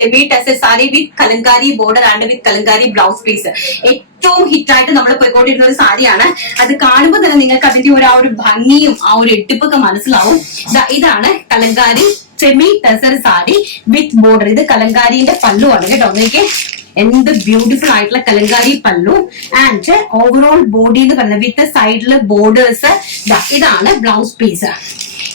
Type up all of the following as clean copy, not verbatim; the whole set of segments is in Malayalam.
Semi tussar sari with kalamkari border and with kalamkari blouse piece. ഏറ്റവും ഹിറ്റായിട്ട് നമ്മൾ പോയിക്കൊണ്ടിരുന്ന ഒരു സാരിയാണ്. അത് കാണുമ്പോൾ തന്നെ നിങ്ങൾക്ക് അതിന്റെ ആ ഒരു ഭംഗിയും ആ ഒരു എട്ടിപ്പൊക്കെ മനസ്സിലാവും. ഇതാണ് കലങ്കാരി സെമി ടസർ സാരി വിത്ത് ബോർഡർ. ഇത് കലങ്കാരിന്റെ പല്ലു ആണ് കേട്ടോ. നോക്കിയേ എന്ത് ബ്യൂട്ടിഫുൾ ആയിട്ടുള്ള കലങ്കാരി പല്ലു ആൻഡ് ഓവറോൾ ബോഡി എന്ന് പറയുന്നത് വിത്ത് സൈഡില് ബോർഡേഴ്സ്. ഇതാണ് ബ്ലൗസ് പീസ്.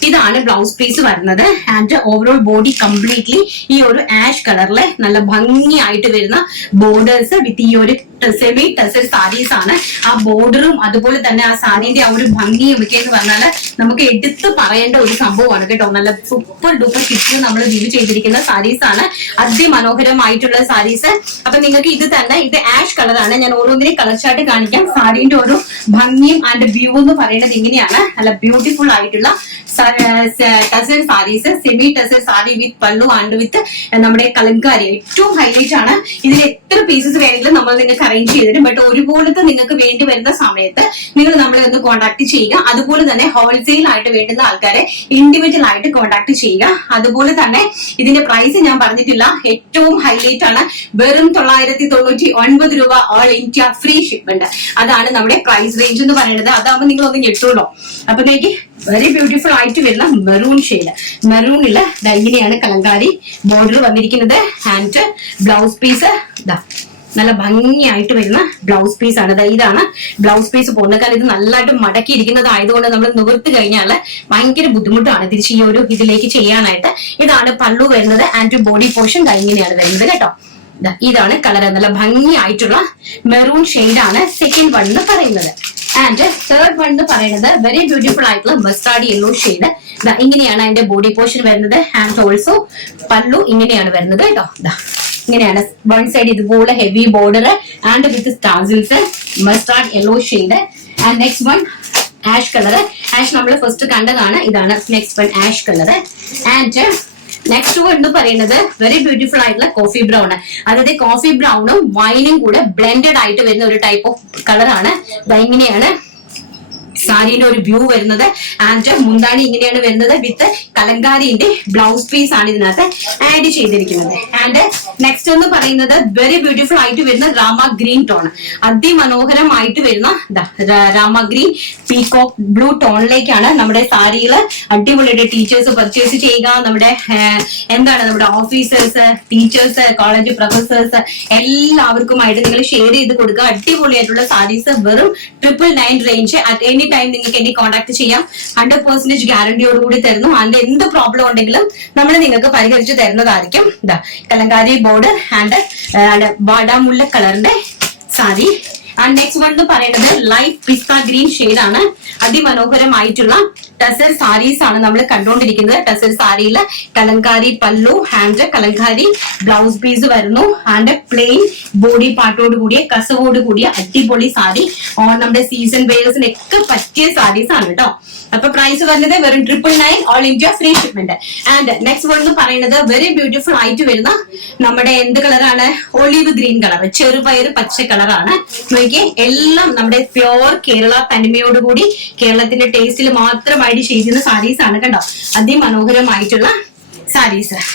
ഇതാണ് ബ്ലൗസ് പീസ് വരുന്നത്. ആൻഡ് ഓവറോൾ ബോഡി കംപ്ലീറ്റ്ലി ഈ ഒരു ആഷ് കളറിലെ നല്ല ഭംഗിയായിട്ട് വരുന്ന ബോർഡേഴ്സ് വിത്ത് ഈ ഒരു സെമി ടസർ സാരീസ് ആണ്. ആ ബോർഡറും അതുപോലെ തന്നെ ആ സാരീന്റെ ആ ഒരു ഭംഗിയും ഒക്കെ എന്ന് പറഞ്ഞാല് നമുക്ക് എടുത്ത് പറയേണ്ട ഒരു സംഭവമാണ് കേട്ടോ. നല്ല സൂപ്പർ ഡൂപ്പർ കിറ്റ് നമ്മൾ വ്യൂ ചെയ്തിരിക്കുന്ന സാരീസ് ആണ്. അതിമനോഹരമായിട്ടുള്ള സാരീസ്. അപ്പൊ നിങ്ങൾക്ക് ഇത് തന്നെ, ഇത് ആഷ് കളറാണ്. ഞാൻ ഓരോന്നിനെയും കളർ ചാർട്ട് കാണിക്കാം. സാരീന്റെ ഒരു ഭംഗിയും ആൻഡ് വ്യൂ എന്ന് പറയുന്നത് ഇങ്ങനെയാണ്. നല്ല ബ്യൂട്ടിഫുൾ ആയിട്ടുള്ള ടസർ സാരീസ്, സെമി ടസർ സാരി വിത്ത് പല്ലു ആൻഡ് വിത്ത് നമ്മുടെ കലങ്കാരി. ഏറ്റവും ഹൈലൈറ്റ് ആണ്. ഇതിൽ എത്ര പീസസ് വേണമെങ്കിലും നമ്മൾ നിങ്ങൾക്ക് അറേഞ്ച് ചെയ്തിരും. ബട്ട് ഒരുപോലത്തെ നിങ്ങൾക്ക് വേണ്ടി വരുന്ന സമയത്ത് നിങ്ങൾ നമ്മളെ ഒന്ന് കോൺടാക്ട് ചെയ്യുക. അതുപോലെ തന്നെ ഹോൾസെയിൽ ആയിട്ട് വേണ്ടുന്ന ആൾക്കാരെ ഇൻഡിവിജ്വൽ ആയിട്ട് കോൺടാക്ട് ചെയ്യുക. അതുപോലെ തന്നെ ഇതിന്റെ പ്രൈസ് ഞാൻ പറഞ്ഞിട്ടില്ല, ഏറ്റവും ഹൈലൈറ്റ് ആണ്. വെറും 999 രൂപ ഓൾ ഇന്ത്യ ഫ്രീ ഷിപ്മെന്റ്. അതാണ് നമ്മുടെ പ്രൈസ് റേഞ്ച് എന്ന് പറയുന്നത്. അതാകുമ്പോൾ നിങ്ങൾ ഒന്ന് ഞെട്ടുള്ളൂ. അപ്പൊ എനിക്ക് വെരി ബ്യൂട്ടിഫുൾ ആയിട്ട് വരുന്ന മെറൂൺ ഷെയ്ഡ്. മെറൂണില് ഇങ്ങനെയാണ് കലങ്കാരി ബോർഡർ വന്നിരിക്കുന്നത്. ആൻഡ് ബ്ലൗസ് പീസ് നല്ല ഭംഗിയായിട്ട് വരുന്ന ബ്ലൗസ് പീസ് ആണ്. ഇതാണ് ബ്ലൗസ് പീസ് പോകുന്ന. കാരണം ഇത് നല്ലതായിട്ട് മടക്കിയിരിക്കുന്നത് ആയതുകൊണ്ട് നമ്മൾ നിവർത്തി കഴിഞ്ഞാൽ ഭയങ്കര ബുദ്ധിമുട്ടാണ് തിരിച്ച് ഈ ഒരു ഇതിലേക്ക് ചെയ്യാനായിട്ട്. ഇതാണ് പല്ലു വരുന്നത്. ആൻഡ് ബോഡി പോർഷൻ ഇങ്ങനെയാണ് വരുന്നത് കേട്ടോ. ഇതാണ് കളർ. നല്ല ഭംഗിയായിട്ടുള്ള മെറൂൺ ഷെയ്ഡാണ് സെക്കൻഡ് വൺ എന്ന് പറയുന്നത്. ആൻഡ് തേർഡ് വൺ എന്ന് പറയുന്നത് വെരി ബ്യൂട്ടിഫുൾ ആയിട്ടുള്ള മസ്റ്റാർഡ് യെല്ലോ ഷെയ്ഡ്. ഇങ്ങനെയാണ് അതിന്റെ ബോഡി പോർഷൻ വരുന്നത്. ആൻഡ് ഓൾസോ പല്ലു ഇങ്ങനെയാണ് വരുന്നത് കേട്ടോ. ഇങ്ങനെയാണ് വൺ സൈഡ് ഇതുപോലെ ഹെവി ബോർഡർ ആൻഡ് വിത്ത് സ്റ്റാർസിൽസ്, mustard yellow shade. And next one ash colour. Ash നമ്മൾ ഫസ്റ്റ് കണ്ടതാണ്. ഇതാണ് next one ash colour. And next one എന്ന് പറയുന്നത് വെരി ബ്യൂട്ടിഫുൾ ആയിട്ടുള്ള കോഫി ബ്രൗൺ. അതായത് കോഫി ബ്രൗണും വൈനും കൂടെ ബ്ലെൻഡഡ് ആയിട്ട് വരുന്ന ഒരു ടൈപ്പ് ഓഫ് കളറാണ്. ഇങ്ങനെയാണ് സാരിയുടെ ഒരു വ്യൂ വരുന്നത്. ആൻഡ് മുന്താണി ഇങ്ങനെയാണ് വരുന്നത് വിത്ത് കലങ്കാരിന്റെ ബ്ലൗസ് പീസ് ആണ് ഇതിനകത്ത് ആഡ് ചെയ്തിരിക്കുന്നത്. ആൻഡ് നെക്സ്റ്റ് എന്ന് പറയുന്നത് വെരി ബ്യൂട്ടിഫുൾ ആയിട്ട് വരുന്ന രാമ ഗ്രീൻ ടോൺ. അതിമനോഹരമായിട്ട് വരുന്ന രാമ ഗ്രീൻ പീകോക്ക് ബ്ലൂ ടോണിലേക്കാണ് നമ്മുടെ സാരികള് അടിപൊളിയായിട്ട് ടീച്ചേഴ്സ് പർച്ചേസ് ചെയ്യുക. നമ്മുടെ നമ്മുടെ ഓഫീസേഴ്സ്, ടീച്ചേഴ്സ്, കോളേജ് പ്രൊഫസേഴ്സ് എല്ലാവർക്കുമായിട്ട് നിങ്ങൾ ഷെയർ ചെയ്ത് കൊടുക്കുക. അടിപൊളിയായിട്ടുള്ള സാരീസ് വെറും 999 റേഞ്ച്. അറ്റ് എനി ടൈം നിങ്ങൾക്ക് എന്നെ കോൺടാക്ട് ചെയ്യാം. 100% ഗ്യാരണ്ടിയോടുകൂടി തരുന്നു. അതിന്റെ എന്ത് പ്രോബ്ലം ഉണ്ടെങ്കിലും നമ്മൾ നിങ്ങൾക്ക് പരിഹരിച്ചു തരുന്നതായിരിക്കും. കലങ്കാരി ബോർഡർ ആൻഡ് ബാഡാമുള്ള കളറിന്റെ സാരി. ആൻഡ് നെക്സ്റ്റ് വൺ എന്ന് പറയുന്നത് ലൈറ്റ് പിസ്ത ഗ്രീൻ ഷെയ്ഡ് ആണ്. അതിമനോഹരമായിട്ടുള്ള ടസർ സാരീസ് ആണ് നമ്മൾ കണ്ടുകൊണ്ടിരിക്കുന്നത്. ടസർ സാരിയിൽ കലങ്കാരി പല്ലു ആൻഡ് കലങ്കാരി ബ്ലൗസ് പീസ് വരുന്നു. ആൻഡ് പ്ലെയിൻ ബോഡി പാർട്ടോട് കൂടിയ കസവോട് കൂടിയ അടിപൊളി സാരി. നമ്മുടെ സീസൺ വെയേഴ്സിനൊക്കെ പറ്റിയ സാരീസ് ആണ് കേട്ടോ. അപ്പൊ പ്രൈസ് വരുന്നത് വെറും 999 all India free shipment. And next one എന്ന് പറയുന്നത് വെരി ബ്യൂട്ടിഫുൾ ആയിട്ട് വരുന്ന നമ്മുടെ എന്ത് കളറാണ്? ഒലിവ് ഗ്രീൻ കളർ, ചെറുപയർ പച്ച കളറാണ്. നോക്കിയേ, എല്ലാം നമ്മുടെ പ്യോർ കേരള തനിമയോടുകൂടി കേരളത്തിന്റെ ടേസ്റ്റിൽ മാത്രമായിട്ട് ചെയ്യുന്ന സാരീസ് ആണ് കേട്ടോ. അതിമനോഹരമായിട്ടുള്ള സാരീസ്.